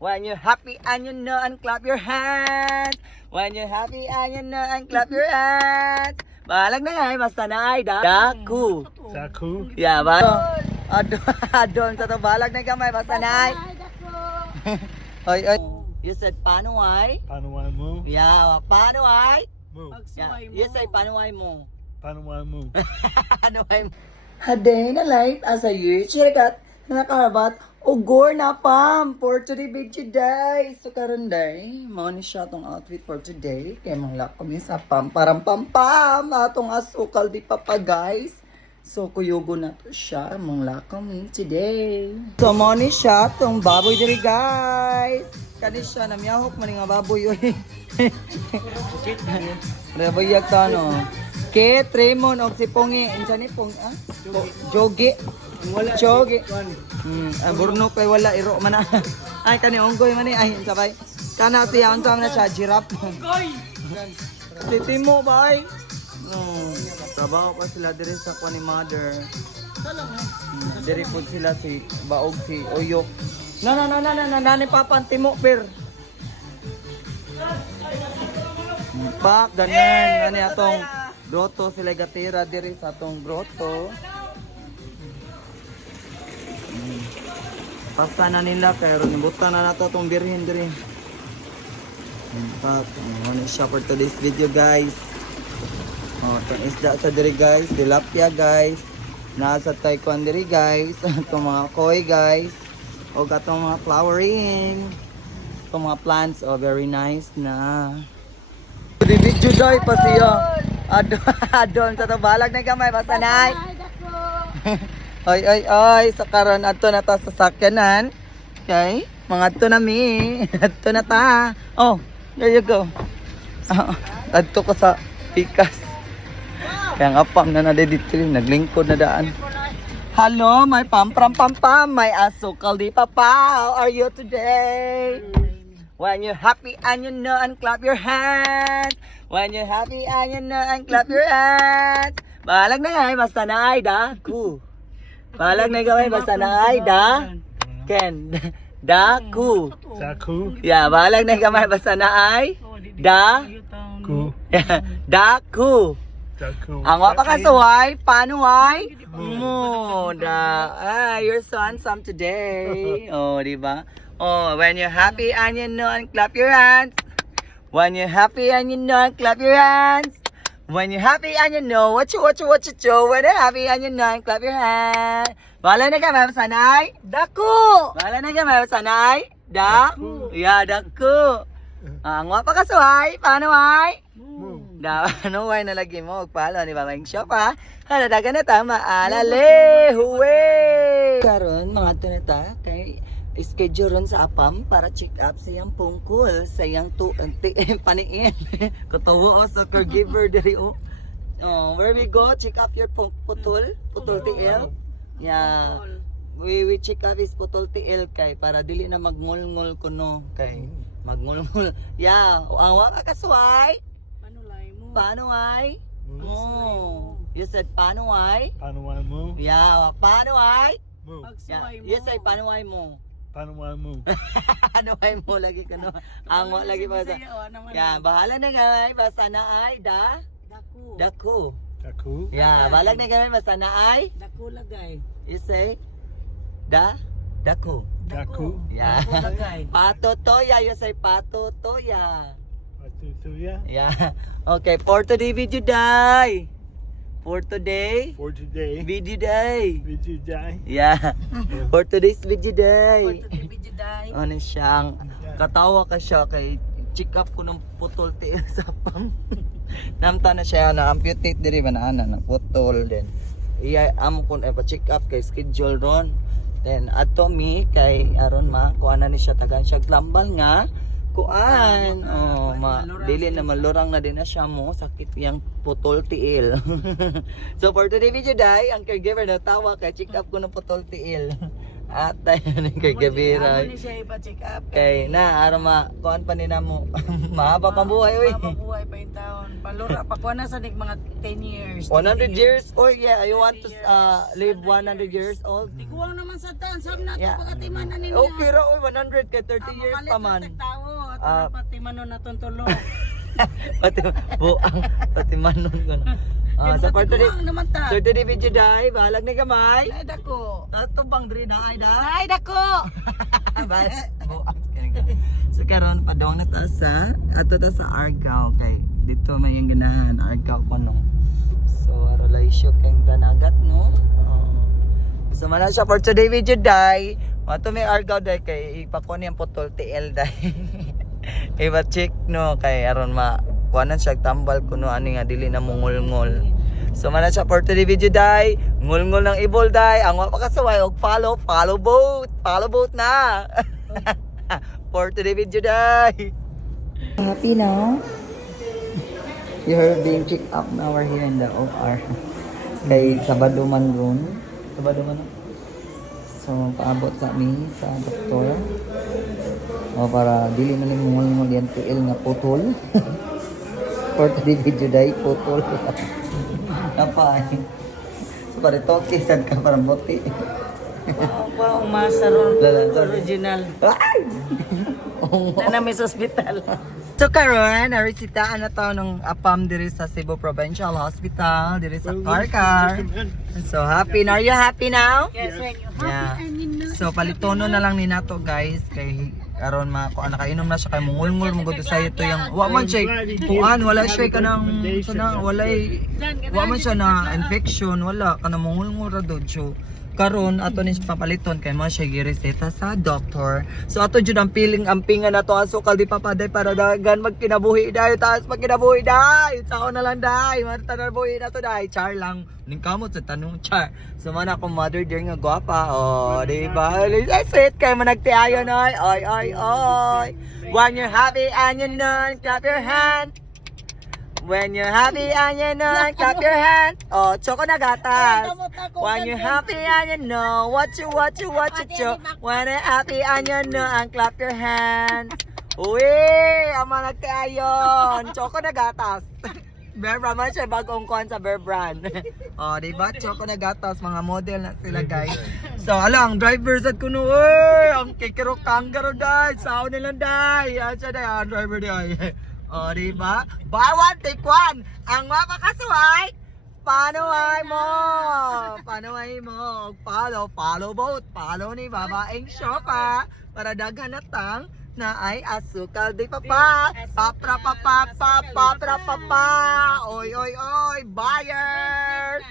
When you're happy and you know and clap your hands. When you're happy and you know and clap your hands. Balag na yan, basta na ay daku. Daku? Yeah, ba? Adon sa to balag na gamay, basta na ay. Oy, oy. You said paano ay? Paano ay mo? Yeah, paano ay? Mo. Yeah. You said paano ay mo? Paano ay mo? Ano ay mo? Haday na light as a year chirikat na nakarabat ugor na pam for today video day. So karon day, mao ni siya tong outfit for today. Kay mangla kami sa pam parang pam atong asukal di pa guys. So kuyugo na to siya mangla kami today. So mao ni siya tong baboy diri guys. Kani siya namyahok man nga baboy oy. Rebayag ta no. Kit, Raymond, o si Pongi. Insa ni Pong, ah? Jogi. Jogi. Burno kay wala, iro man na. Ay, kani onggoy man ni. Ay, sabay. Kana siya, unsa man na siya, giraffe. Onggoy! Titimo ba ay? Trabaho pa sila diri sa kwa ni mother. Diri po sila si Baog, si Oyo. Nani papa, timo, per. Pak, ganyan. Nani atong grotto sila gatira diri sa atong grotto. Pasta na nila kaya ron ibutan na nato atong birhin diri. Pak, ano siya for today's video guys. Itong isda sa diri guys, tilapia guys. Nasa taekwondo diri guys, itong mga koi guys. O gatong mga flowering. Itong mga plants, very nice na. Video day pa siya. Adon sa to balag na gamay basta na ay. Oy sa karon adto na ta sa sakyanan. Okay? Mga adto na mi. Adto na ta. Oh, there you go. Adto ko sa pikas. Kaya nga pam na dito naglingkod na daan. Hello, my pam, my asukal di papa. How are you today? When you're happy and you know and clap your hands. When you're happy and you know and clap your hands. Balag na yan, basta na ay daku. Balag na gawin, basta na ay Ken. Daku. Daku? Yeah, balag na gamay, basta na ay Daku. Yeah, daku. Daku. Ang wapa kasuway, paano ay? Mo. You're so handsome today. Oh, di ba? Oh, when you're happy and you know and clap your hands. When you're happy and you know and clap your hands. When you're happy and you know what you. When you're happy and you know and clap your hands. Bala na ka may sanay? Daku! Bala na ka may sanay? Daku! Yeah, daku! Ang wapa ka suhay, paano ay? Ano ay nalagi mo? Palo ni Babang Shop ha? Haladagan na tama, alale! Huwe! Karon mga tuneta, kay schedule ron sa apam para check up sa iyang pungkol, sa iyang paniin. Kutuwo o sa caregiver diri o. Where we go, check up your putol tiil. Yeah. We check up is putol tiil kay para dili na magngol-ngol kuno kay magngol-ngol. Yeah, ang waka kasway. Paano ay? Mo. You said paano ay? Paano ay mo? Yeah, paano ay? Mo. Yeah. You said paano ay mo? Paano ay mo? Ano ay mo lagi ka no? Ang lagi pa sa. Yeah, bahala na gamay basta na ay Daku. Daku? Yeah, balag na gamay basta na ay Daku lagay. You say Daku. Daku? Yeah. Daku lagay. Patotoya, you say patotoya. Patutuya? Yeah. Okay, for today video day. For today For today? video day. Video day? Yeah. For today's video day. Video day. Ano siyang katawa ka siya kay check up ko ng putol tiil sa pam. Namta na siya na amputate diri ba na putol din. Iya amo kun pa check up kay schedule ron. Then ato mi kay aron kuana ni siya tagan siya glambal nga kuan. Dili na malurang na din na siya mo sakit yang putol tiil. So for today video day, ang caregiver na tawa kay check up ko ng putol tiil. Atay ni kay Gabira. Ano ni siya ipa-check up. Kay na arama kuan pa ni namo. Mahaba pa buhay oy. Mabuhay pa yung taon. Palura pa kuha na sa nig mga 10 years. 100 years old, yeah. I want to live 100 years old. Tiguang naman sa taon. Sab na ito Yeah. pagkatiman na ninyo. Okay ra oy, 100 kay 30 years pa man. Ah. At patiman na tuntulo. Pati manon ko na. Sa part Tiguang naman ta. 30 di video dai, balag ni gamay. Ay dako. Tato bang diri na ay da. Ay dako. Bas. So karon padong na ta sa ato ta sa Argao kay dito may yung ganahan Argao ko no. So relasyon kay ganagat no. So mana siya for today video dai. Mato may Argao dai kay ipakon yang putol TL dai. Iba check no kay aron ma kuanan siya tambal kuno ani nga dili na mungol-ngol. So mana siya for today video dai. Ngul-ngul ng ibol dai. Ang wa pa kasaway og follow boat na. For today video dai. Happy now? You're being checked up now. We're here in the OR. Kay Sabado man ron. Sabado man. So paabot sa mi sa doktor. O para dili man ni mungol-ngol yan TL nga putol. For today video dai putol. Kapay. So para toke sad ka parang bote. Wow, masaron. Lala, Original. Ay! Na namin sa ospital. So karon narisita na to ng apam diri sa Cebu Provincial Hospital diri sa Karkar. So happy now. Are you happy now? Yes, when you Yeah. happy and you know. So palitono na lang ni nato guys kay karon nakainom na siya kay mungulngul mo gud sa ito yung wa man siya kuan wala siya kanang wa man siya na infection wala kanang mungulngul ra dod so karon ato ni papaliton kay mo siya gireseta sa doctor. So ato jud ang piling ampingan nato ang sukal di papaday para dagan magkinabuhi dayo taas magkinabuhi day. Sao na lang day. Marta buhi na to day. Char lang. Ning kamot sa tanong char. So man ako mother dear nga gwapa. Oh, di ba? Let's it kay managtiayon oy. Oy. When you're happy and you know, clap your hand. When you're happy and you know, clap your hand. Oh, choco na gatas. When you're happy and you know, what you cho. When you're happy and you know, and clap your hand. Uy, ang managtiayon. Choco na gatas. Bear Brand man siya bagong kuhan sa Bear Brand. Oh, di ba? Choco na gatas, mga model na sila guys. So, ang driver sad kuno, ang kikirok kanggaro dai, sao nila dai. Yan siya dai, ang driver dai. Oh, di ba? Buy one, take one. Ang mapakasaway, panuway mo. Follow boat. Follow ni babaeng shopa para daghan na tang na ay asukal di papa. Papra papa. Oy, buyers.